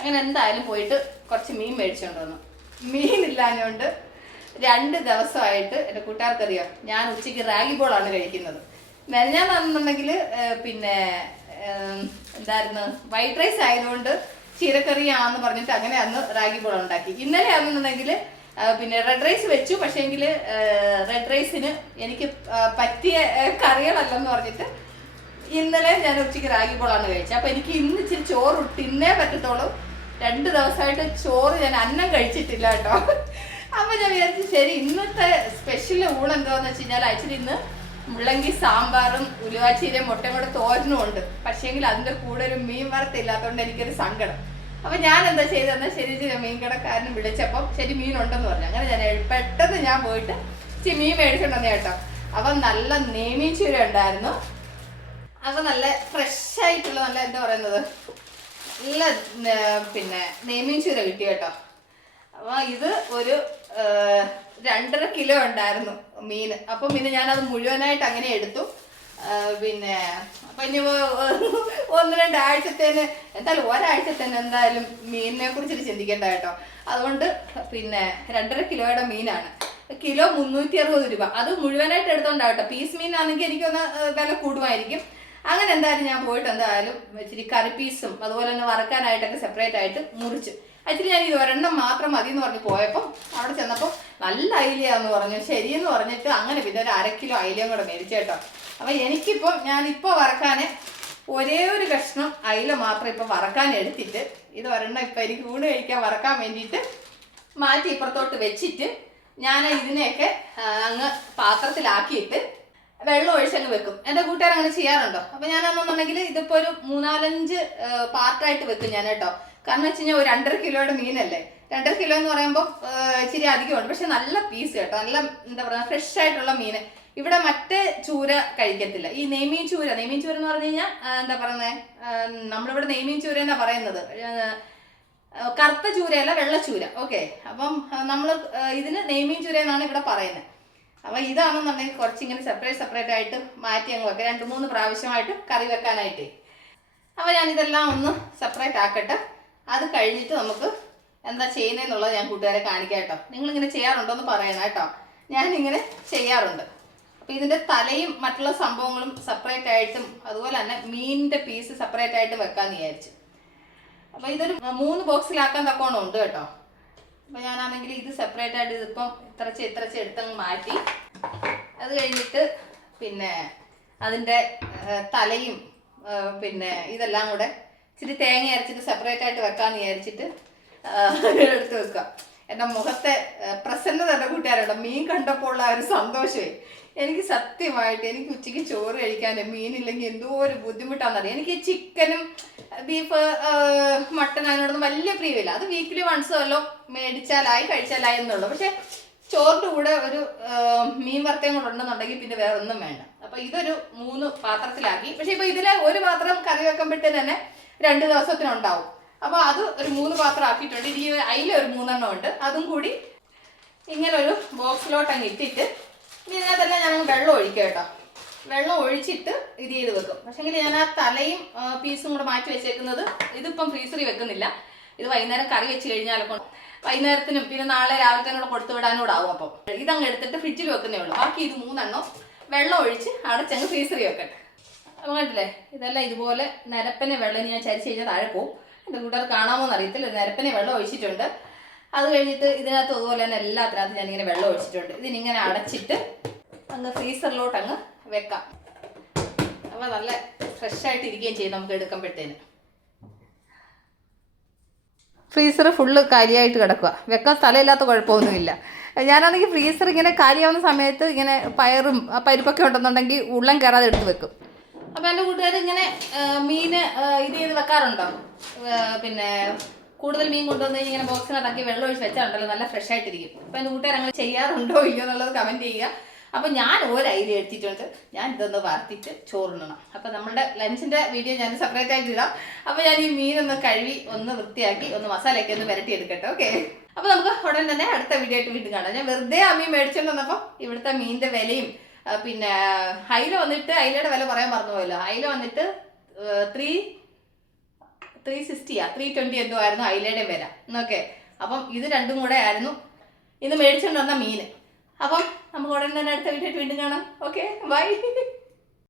അങ്ങനെ എന്തായാലും പോയിട്ട് കുറച്ച് മീൻ മേടിച്ചുകൊണ്ട് വന്നു. മീനില്ലാഞ്ഞുകൊണ്ട് 2 ദിവസമായിട്ട് എൻ്റെ കൂട്ടുകാർക്കറിയാം ഞാൻ ഉച്ചയ്ക്ക് റാഗി ബോളാണ് കഴിക്കുന്നത്. മെനഞ്ഞാന്നുണ്ടെങ്കിൽ പിന്നെ എന്തായിരുന്നു വൈറ്റ് റൈസ് ആയതുകൊണ്ട് ചീരക്കറിയാന്ന് പറഞ്ഞിട്ട് അങ്ങനെ അന്ന് റാഗി ബോൾ ഉണ്ടാക്കി. ഇന്നലെ ആണെന്നുണ്ടെങ്കിൽ പിന്നെ റെഡ് റൈസ് വെച്ചു. പക്ഷേങ്കിൽ റെഡ് റൈസിന് എനിക്ക് പറ്റിയ കറികളല്ലെന്ന് പറഞ്ഞിട്ട് ഇന്നലെ ഞാൻ ഉച്ചയ്ക്ക് റാഗി ബോളാണ് കഴിച്ചത്. അപ്പം എനിക്ക് ഇന്ന് ഇച്ചിരി ചോറ് തിന്നേ പറ്റത്തുള്ളൂ. 2 ദിവസമായിട്ട് ചോറ് ഞാൻ അന്നം കഴിച്ചിട്ടില്ല കേട്ടോ. അപ്പം ഞാൻ വിചാരിച്ചു ശരി ഇന്നത്തെ സ്പെഷ്യൽ ഊണ് എന്താന്ന് വെച്ച് കഴിഞ്ഞാൽ ആക്ച്വലി ഇന്ന് മുള്ളങ്കി സാമ്പാറും ഉലുവാച്ചീരയും മുട്ടയും കൂടെ തോരനും ഉണ്ട്. പക്ഷേങ്കിൽ അതിൻ്റെ കൂടെ ഒരു മീൻ വറുത്തില്ലാത്തതുകൊണ്ട് എനിക്കൊരു സങ്കടം. അപ്പം ഞാൻ എന്താ ചെയ്തതെന്ന് ശരി മീൻ കടക്കാരനും വിളിച്ചപ്പം ശരി മീൻ ഉണ്ടെന്ന് പറഞ്ഞു. അങ്ങനെ ഞാൻ പെട്ടെന്ന് ഞാൻ പോയിട്ട് ഇച്ചിരി മീൻ മേടിച്ചിട്ടുണ്ടെന്ന് കേട്ടോ. അപ്പം നല്ല നെയ്മീൻ ചൂര ഉണ്ടായിരുന്നു. അപ്പം നല്ല ഫ്രഷ് ആയിട്ടുള്ള നല്ല എന്താ പറയുന്നത് നല്ല പിന്നെ നെയ്മീൻ ചൂര കിട്ടി കേട്ടോ. അപ്പോൾ ഇത് ഒരു 2.5 കിലോ ഉണ്ടായിരുന്നു മീൻ. അപ്പം പിന്നെ ഞാനത് മുഴുവനായിട്ട് അങ്ങനെ എടുത്തു. പിന്നെ അപ്പം ഇനി 1-2 ആഴ്ചത്തേന് എന്തായാലും ഒരാഴ്ചത്തേന് എന്തായാലും മീനിനെ കുറിച്ചിട്ട് ചിന്തിക്കേണ്ട കേട്ടോ. അതുകൊണ്ട് പിന്നെ 2.5 കിലോയുടെ മീനാണ്. കിലോ 360 രൂപ. അത് മുഴുവനായിട്ട് എടുത്തോണ്ടാവട്ടെ. പീസ് മീനാണെങ്കിൽ എനിക്കൊന്ന് വില കൂടുമായിരിക്കും. അങ്ങനെ എന്തായാലും ഞാൻ പോയിട്ട് എന്തായാലും ഇച്ചിരി കറി പീസും അതുപോലെ തന്നെ വറക്കാനായിട്ടൊക്കെ സെപ്പറേറ്റ് ആയിട്ട് മുറിച്ചു. ആക്ച്വലി ഞാൻ ഇത് ഒരെണ്ണം മാത്രം മതി എന്ന് പറഞ്ഞ് പോയപ്പോൾ അവിടെ ചെന്നപ്പോൾ നല്ല അയിലയാന്ന് പറഞ്ഞു. ശരിയെന്ന് പറഞ്ഞിട്ട് അങ്ങനെ പിന്നെ ഒരു 1/2 കിലോ അയിലയും കൂടെ മേടിച്ചു കേട്ടോ. അപ്പം എനിക്കിപ്പോൾ ഞാനിപ്പോൾ വറക്കാൻ ഒരേ ഒരു കഷ്ണം അയില മാത്രം ഇപ്പോൾ വറക്കാൻ എടുത്തിട്ട് ഇത് ഒരെണ്ണം ഇപ്പം എനിക്ക് ഊണ് കഴിക്കാൻ വറക്കാൻ വേണ്ടിയിട്ട് മാറ്റി ഇപ്പുറത്തോട്ട് വെച്ചിട്ട് ഞാൻ ഇതിനെയൊക്കെ അങ്ങ് പാത്രത്തിലാക്കിയിട്ട് വെള്ളം ഒഴിച്ചങ്ങ് വെക്കും. എൻ്റെ കൂട്ടുകാർ അങ്ങനെ ചെയ്യാറുണ്ടോ? അപ്പം ഞാനെന്നുണ്ടെങ്കിൽ ഇതിപ്പോൾ ഒരു 3-4-5 പാർട്ടായിട്ട് വെക്കും ഞാൻ കേട്ടോ. കാരണം വെച്ച് കഴിഞ്ഞാൽ ഒരു 2.5 കിലോയുടെ മീനല്ലേ. 2.5 കിലോ എന്ന് പറയുമ്പോൾ ഇച്ചിരി അധികമുണ്ട്. പക്ഷെ നല്ല പീസ് കേട്ടോ. നല്ല എന്താ പറയുക ഫ്രഷ് ആയിട്ടുള്ള മീൻ. ഇവിടെ മറ്റേ ചൂര കഴിക്കത്തില്ല. ഈ നെയ്മീൻ ചൂര എന്ന് പറഞ്ഞു കഴിഞ്ഞാൽ എന്താ പറയുന്നത് നമ്മളിവിടെ നെയ്മീൻ ചൂര എന്നാ പറയുന്നത്. കറുത്ത ചൂരയല്ല വെള്ളച്ചൂര. ഓക്കെ. അപ്പം നമ്മൾ ഇതിന് നെയ്മീൻ ചൂര എന്നാണ് ഇവിടെ പറയുന്നത്. അപ്പം ഇതാണെന്നുണ്ടെങ്കിൽ കുറച്ചിങ്ങനെ സെപ്പറേറ്റ് ആയിട്ട് മാറ്റി അങ്ങ് വെക്കാം. 2-3 പ്രാവശ്യമായിട്ട് കറി വെക്കാനായിട്ട്. അപ്പോൾ ഞാനിതെല്ലാം ഒന്ന് സെപ്പറേറ്റ് ആക്കട്ടെ. അത് കഴിഞ്ഞിട്ട് നമുക്ക് എന്താ ചെയ്യുന്നതെന്നുള്ളത് ഞാൻ കൂട്ടുകാരെ കാണിക്കാം കേട്ടോ. നിങ്ങളിങ്ങനെ ചെയ്യാറുണ്ടോ എന്ന് പറയണം കേട്ടോ. ഞാനിങ്ങനെ ചെയ്യാറുണ്ട്. അപ്പോൾ ഇതിൻ്റെ തലയും മറ്റുള്ള സംഭവങ്ങളും സെപ്പറേറ്റ് ആയിട്ടും അതുപോലെ തന്നെ മീനിൻ്റെ പീസ് സെപ്പറേറ്റ് ആയിട്ട് വെക്കാമെന്ന് വിചാരിച്ചു. അപ്പോൾ ഇതൊരു 3 ബോക്സിലാക്കാൻ തക്കോണം ഉണ്ട് കേട്ടോ. അപ്പോൾ ഞാനാണെങ്കിൽ ഇത് സെപ്പറേറ്റ് ആയിട്ട് ഇതിപ്പം ഇത്രച്ച് എടുത്തങ്ങ് മാറ്റി. അത് കഴിഞ്ഞിട്ട് പിന്നെ അതിൻ്റെ തലയും പിന്നെ ഇതെല്ലാം കൂടെ ഇച്ചിരി തേങ്ങ അരച്ചിട്ട് സെപ്പറേറ്റ് ആയിട്ട് വെക്കാമെന്ന് വിചാരിച്ചിട്ട് എടുത്ത് വെക്കുക. എൻ്റെ മുഖത്തെ പ്രസന്നത എൻ്റെ കൂട്ടുകാരുണ്ട്. മീൻ കണ്ടപ്പോൾ ഉള്ള ഒരു സന്തോഷമേ എനിക്ക് സത്യമായിട്ട് എനിക്ക് ഉച്ചയ്ക്ക് ചോറ് കഴിക്കാൻ മീനില്ലെങ്കിൽ എന്തോ ഒരു ബുദ്ധിമുട്ടാണെന്നറിയാം. എനിക്ക് ചിക്കനും ബീഫ് മട്ടൻ അതിനോടൊന്നും വലിയ പ്രിയമില്ല. അത് വീക്കിലി വൺസ് വല്ലോ മേടിച്ചാലായി കഴിച്ചാലായി എന്നുള്ളൂ. പക്ഷെ ചോറിൻ്റെ കൂടെ ഒരു മീൻ വറുത്തയും കൂടെ ഉണ്ടെന്നുണ്ടെങ്കിൽ പിന്നെ വേറെ ഒന്നും വേണ്ട. അപ്പോൾ ഇതൊരു 3 പാത്രത്തിലാക്കി. പക്ഷെ ഇപ്പോൾ ഇതിലെ ഒരു പാത്രം കറി വെക്കുമ്പോഴത്തേന് തന്നെ 2 ദിവസത്തിനുണ്ടാവും. അപ്പോൾ അത് ഒരു 3 പാത്രം ആക്കിയിട്ടുണ്ട്. ഇനി അതിൽ ഒരു 3 എണ്ണം ഉണ്ട്. അതും കൂടി ഇങ്ങനെ ഒരു ബോക്സിലോട്ട് അങ്ങ് ഇട്ടിട്ട് ഇനി ഇതിനകത്തന്നെ ഞാൻ വെള്ളം ഒഴിക്കാം കേട്ടോ. വെള്ളം ഒഴിച്ചിട്ട് ഇത് ചെയ്ത് വെക്കും. പക്ഷേങ്കിൽ ഞാൻ ആ തലയും പീസും കൂടെ മാറ്റി വെച്ചേക്കുന്നത് ഇതിപ്പം ഫ്രീസറിൽ വെക്കുന്നില്ല. ഇത് വൈകുന്നേരം കറി വെച്ച് കഴിഞ്ഞാലൊക്കെ വൈകുന്നേരത്തിനും പിന്നെ നാളെ രാവിലത്തേനോട് കൊടുത്തു വിടാനൂടെ ആവും. അപ്പം ഇതങ്ങ് എടുത്തിട്ട് ഫ്രിഡ്ജിൽ വെക്കുന്നേ ഉള്ളൂ. ബാക്കി ഇത് 3 എണ്ണം വെള്ളം ഒഴിച്ച് അടച്ചങ്ങ് ഫ്രീസറിൽ വെക്കട്ടെ. അപ്പം കണ്ടില്ലേ ഇതെല്ലാം ഇതുപോലെ നിരപ്പനെ വെള്ളം ഞാൻ ചരിച്ച് കഴിഞ്ഞാൽ താഴെ പോവും. എൻ്റെ കൂട്ടുകാർ കാണാമോന്ന് അറിയത്തില്ല. നിരപ്പനെ വെള്ളം ഒഴിച്ചിട്ടുണ്ട്. അത് കഴിഞ്ഞിട്ട് ഇതിനകത്ത് അതുപോലെ തന്നെ എല്ലാത്തിനകത്ത് ഞാനിങ്ങനെ വെള്ളം ഒഴിച്ചിട്ടുണ്ട്. ഇതിനിങ്ങനെ അടച്ചിട്ട് അങ്ങ് ഫ്രീസറിലോട്ട് അങ്ങ് വെക്കാം. അപ്പോൾ നല്ല ഫ്രഷായിട്ട് ഇരിക്കുകയും ചെയ്യും നമുക്ക് എടുക്കുമ്പോഴത്തേന്. ഫ്രീസർ ഫുള്ള് കാലിയായിട്ട് കിടക്കുക. വെക്കാൻ സ്ഥലമില്ലാത്ത കുഴപ്പമൊന്നുമില്ല. ഞാനാണെങ്കിൽ ഫ്രീസർ ഇങ്ങനെ കാലിയാവുന്ന സമയത്ത് ഇങ്ങനെ പയറും പരിപ്പൊക്കെ ഉണ്ടെന്നുണ്ടെങ്കിൽ ഉള്ളം കയറാതെ എടുത്ത് വെക്കും. അപ്പോൾ എൻ്റെ കൂട്ടുകാർ ഇങ്ങനെ മീൻ ഇത് ചെയ്ത് വെക്കാറുണ്ടോ? പിന്നെ കൂടുതൽ മീൻ കൊണ്ടുവന്ന് കഴിഞ്ഞാൽ ഇങ്ങനെ ബോക്സിനകത്താക്കി വെള്ളം ഒഴിച്ച് വെച്ചാലുണ്ടല്ലോ നല്ല ഫ്രഷ് ആയിട്ടിരിക്കും. അപ്പോൾ എൻ്റെ കൂട്ടുകാർ അങ്ങനെ ചെയ്യാറുണ്ടോ ഇല്ലയോ എന്നുള്ളത് കമൻറ്റ് ചെയ്യുക. അപ്പോൾ ഞാൻ ഒരു ഐഡിയ എടുത്തിട്ടുണ്ട്. ഞാൻ ഇതൊന്ന് വറുത്തിട്ട് ചോറിടണം. അപ്പോൾ നമ്മുടെ ലഞ്ചിൻ്റെ വീഡിയോ ഞാൻ സെപ്പറേറ്റ് ആയിട്ട് ഇടാം. അപ്പോൾ ഞാൻ ഈ മീനൊന്ന് കഴുകി ഒന്ന് വൃത്തിയാക്കി ഒന്ന് മസാലയൊക്കെ ഒന്ന് പുരട്ടി എടുക്കട്ടെ. ഓക്കെ. അപ്പോൾ നമുക്ക് ഉടൻ തന്നെ അടുത്ത വീഡിയോ ആയിട്ട് വീണ്ടും കാണാം. ഞാൻ വെറുതെ ആ മീൻ മേടിച്ചുകൊണ്ട് വന്നപ്പോൾ ഇവിടുത്തെ മീനിൻ്റെ വിലയും പിന്നെ അയില വന്നിട്ട് അയിലയുടെ വില പറയാൻ മറന്നു പോയല്ലോ. അയില വന്നിട്ട് 360 320 എന്തോ ആയിരുന്നു അയിലയുടെ വില. ഓക്കെ, അപ്പം ഇത് രണ്ടും കൂടെ ആയിരുന്നു ഇന്ന് മേടിച്ചുകൊണ്ട് വന്ന മീൻ. അപ്പം നമുക്ക് ഉടനെ തന്നെ അടുത്ത വീഡിയോ വീണ്ടും കാണാം. Okay, by.